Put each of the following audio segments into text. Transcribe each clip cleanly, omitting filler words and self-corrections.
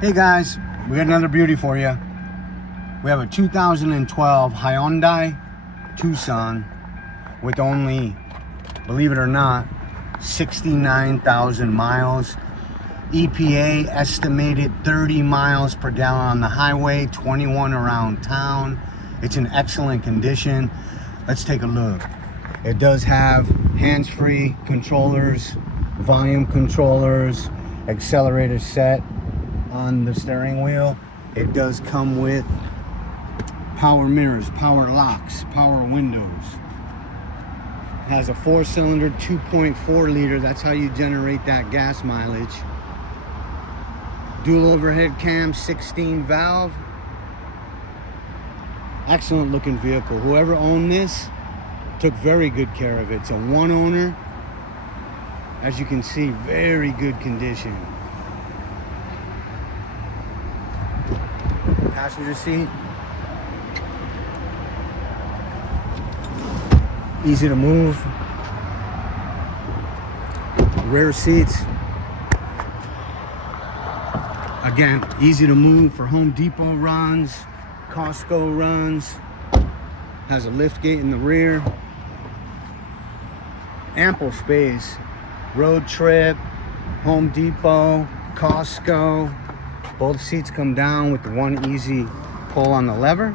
Hey guys, we got another beauty for you. We have a 2012 Hyundai Tucson with only, believe it or not, 69,000 miles. EPA estimated 30 miles per gallon on the highway, 21 around town. It's in excellent condition. Let's take a look. It does have hands-free controllers, volume controllers, accelerator set on the steering wheel. It does come with power mirrors, power locks, power windows. It has a 4-cylinder 2.4 liter. That's how you generate that gas mileage. Dual overhead cam, 16 valve. Excellent looking vehicle. Whoever owned this took very good care of it. It's a one owner. As you can see, very good condition. Passenger seat. Easy to move. Rear seats. Again, easy to move for Home Depot runs, Costco runs. Has a lift gate in the rear. Ample space. Road trip, Home Depot, Costco. Both seats come down with the one easy pull on the lever.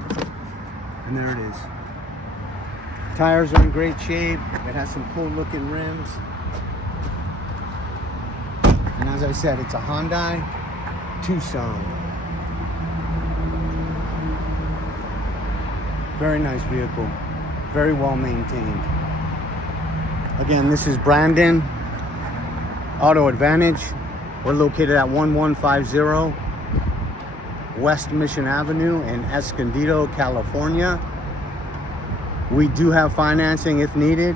And there it is. Tires are in great shape. It has some cool looking rims. And as I said, it's a Hyundai Tucson. Very nice vehicle. Very well maintained. Again, this is Brandon Auto Advantage. We're located at 1150 West Mission Avenue in Escondido, California. We do have financing if needed.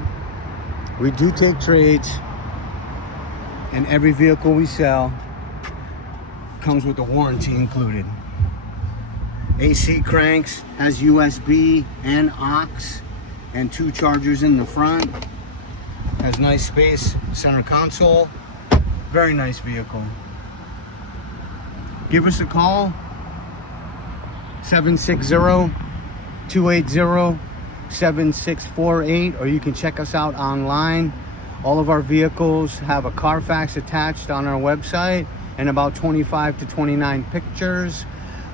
We do take trades, and every vehicle we sell comes with a warranty included. AC cranks, has USB and aux, and 2 chargers in the front. Has nice space, center console. Very nice vehicle. Give us a call, 760-280-7648, or you can check us out online. All of our vehicles have a Carfax attached on our website and about 25 to 29 pictures.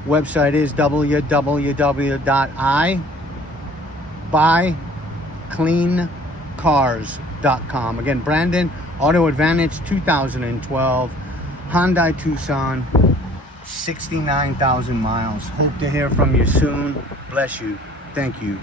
Website is www.ibuycleancars.com. Again, Brandon Auto Advantage 2012 Hyundai Tucson, 69,000 miles. Hope to hear from you soon. Bless you. Thank you.